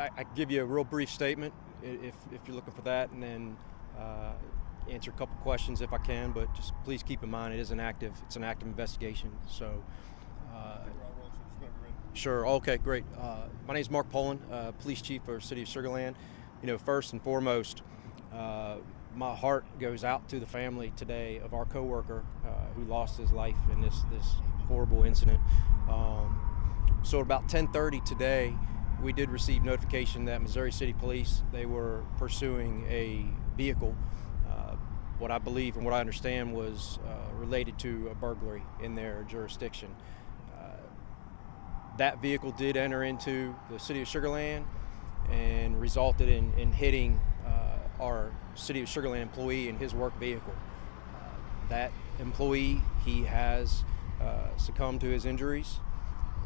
I can give you a real brief statement if you're looking for that, and then answer a couple questions if I can. But just please keep in mind it's an active investigation. So. Sure. Okay. Great. My name is Mark Poland, Police Chief for City of Sugar Land. First and foremost, my heart goes out to the family today of our coworker who lost his life in this horrible incident. So about 10:30 today, we did receive notification that Missouri City Police, they were pursuing a vehicle. What I believe and what I understand was related to a burglary in their jurisdiction. That vehicle did enter into the City of Sugar Land and resulted in hitting our City of Sugar Land employee in his work vehicle. That employee, he has succumbed to his injuries.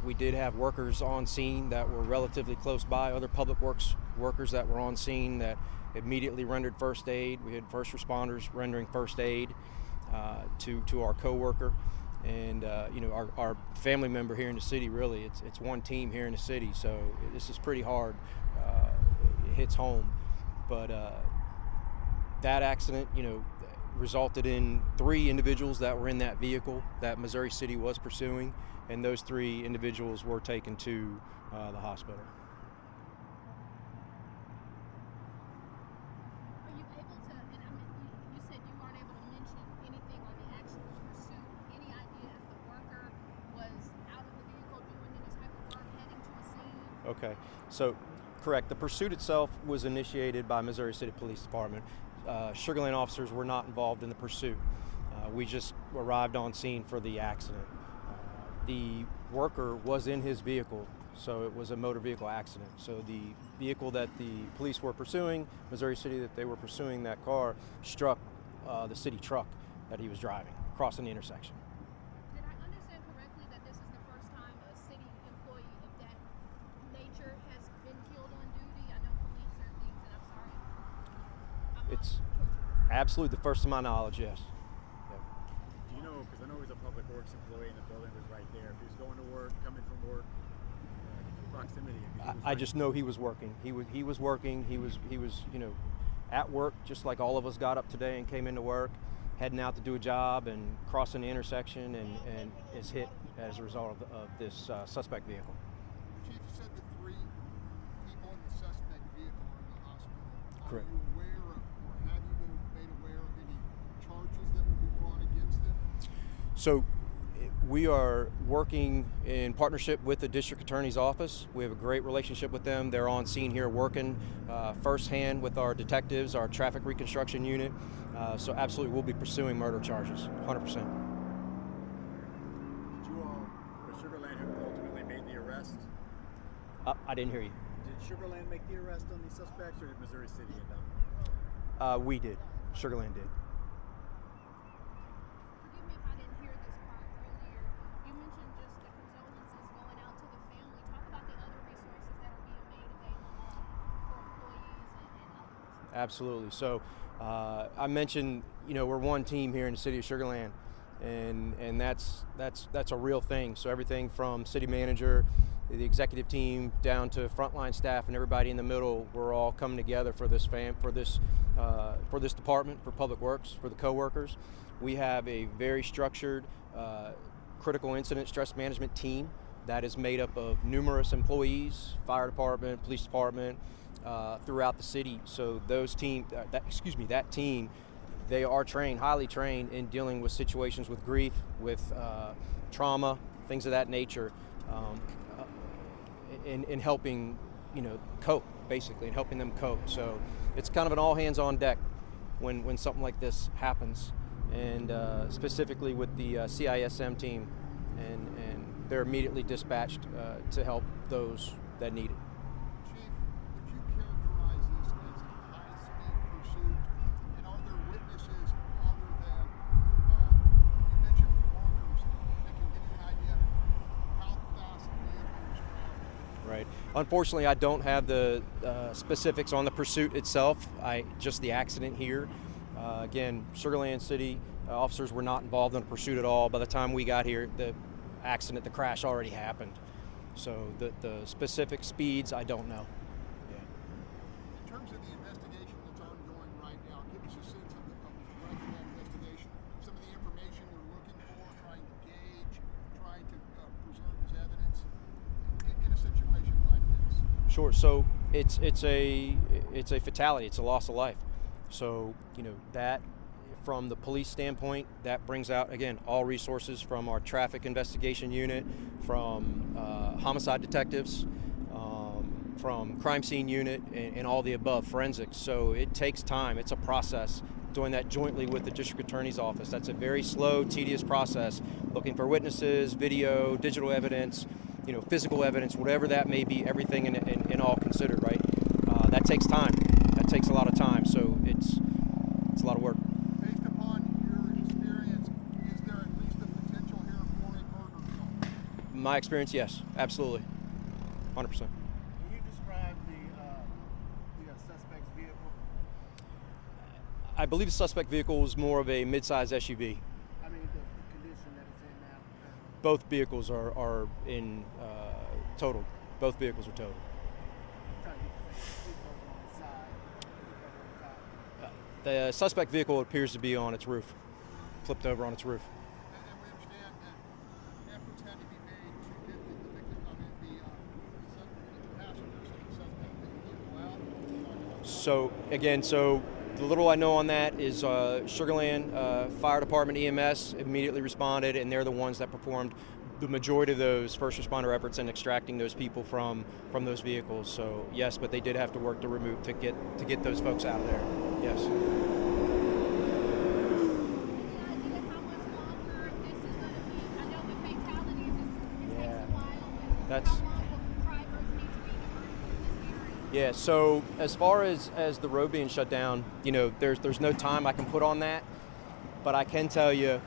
We did have workers on scene that were relatively close by, other public works workers that were on scene that immediately rendered first aid. We had first responders rendering first aid to our coworker. And our family member here in the city, really, it's one team here in the city, so this is pretty hard. It hits home. But that accident, resulted in 3 individuals that were in that vehicle that Missouri City was pursuing, and those 3 individuals were taken to the hospital. Okay, so correct. The pursuit itself was initiated by Missouri City Police Department. Sugar Land officers were not involved in the pursuit. We just arrived on scene for the accident. The worker was in his vehicle, so it was a motor vehicle accident. So the vehicle that the police were pursuing, Missouri City, that they were pursuing that car, struck the city truck that he was driving, crossing the intersection. It's absolutely the first to my knowledge, yes. Yep. Do you know, because I know he's a public works employee and the building was right there, if he was going to work, coming from work, proximity? I just know he was working. He was working. He was at work, just like all of us got up today and came into work, heading out to do a job and crossing the intersection and is hit as a result of this suspect vehicle. Chief, you said the 3 people in the suspect vehicle are in the hospital. Correct. Are you aware of, or have you been made aware of any charges that will be brought against them? So we are working in partnership with the district attorney's office. We have a great relationship with them. They're on scene here working firsthand with our detectives, our traffic reconstruction unit. So absolutely we'll be pursuing murder charges, 100%. Did you all, was Sugar Land who ultimately made the arrest? I didn't hear you. Did Sugar Land make the arrest on these suspects, or did Missouri City end up? We did. Sugar Land did. Forgive me if I didn't hear this part earlier. You mentioned just the condolences going out to the family. Talk about the other resources that are being made available for employees and others. Absolutely. So I mentioned, we're one team here in the city of Sugar Land, and that's a real thing. So everything from city manager, the executive team, down to frontline staff and everybody in the middle, we're all coming together for this department, for Public Works, for the co-workers. We have a very structured critical incident stress management team that is made up of numerous employees, fire department, police department, throughout the city. So that team, they are trained, highly trained in dealing with situations with grief, with trauma, things of that nature, in helping, cope, basically, and helping them cope. So it's kind of an all hands on deck when something like this happens, and specifically with the CISM team, and they're immediately dispatched to help those that need it. Chief, would you characterize this as a high-speed pursuit? And are there witnesses other than, you mentioned the workers, that can give you an idea of how fast the vehicle was traveling? Right. Unfortunately, I don't have the specifics on the pursuit itself. Just the accident here. Again, Sugar Land City officers were not involved in the pursuit at all. By the time we got here, the crash already happened. So the specific speeds, I don't know. terms of the investigation that's ongoing right now, give us a sense of the breadth of that investigation, some of the information you're looking for, trying to gauge, trying to preserve as evidence in a situation like this. Sure. So it's a fatality. It's a loss of life. So that, from the police standpoint, that brings out again all resources from our traffic investigation unit, from homicide detectives, from crime scene unit, and all the above, forensics. So it takes time. It's a process. Doing that jointly with the district attorney's office. That's a very slow, tedious process. Looking for witnesses, video, digital evidence, physical evidence, whatever that may be. Everything in all considered, right? That takes time. That takes a lot of time. So it's a lot of work. Based upon your experience, is there at least a potential here for a murder film? My experience, yes, absolutely, 100%. Can you describe the suspect's vehicle? I believe the suspect vehicle was more of a mid-size SUV. I mean, the condition that it's in now. Both vehicles are in totaled. Both vehicles are totaled. Trying to get the same over on the side, over on top. The suspect vehicle appears to be on its roof, flipped over on its roof. And we understand that efforts had to be made to get the victim, the passengers of the suspect vehicle out. So again, the little I know on that is Sugar Land Fire Department EMS immediately responded, and they're the ones that performed the majority of those first responder efforts in extracting those people from those vehicles. So yes, but they did have to work to get those folks out of there. Yes. Any idea how much longer this is going to be? I know with fatalities, it takes a while. But That's- how long will drivers need to be diverted from this area? Yeah, so as far as the road being shut down, there's no time I can put on that, but I can tell you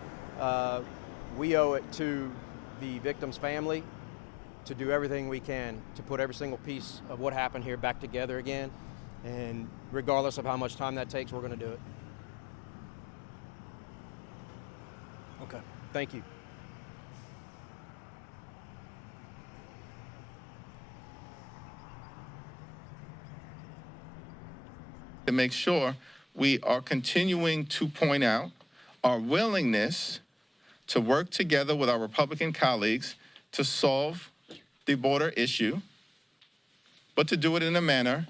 we owe it to the victim's family to do everything we can to put every single piece of what happened here back together again, and regardless of how much time that takes, we're going to do it. Okay, thank you. To make sure we are continuing to point out our willingness to work together with our Republican colleagues to solve the border issue, but to do it in a manner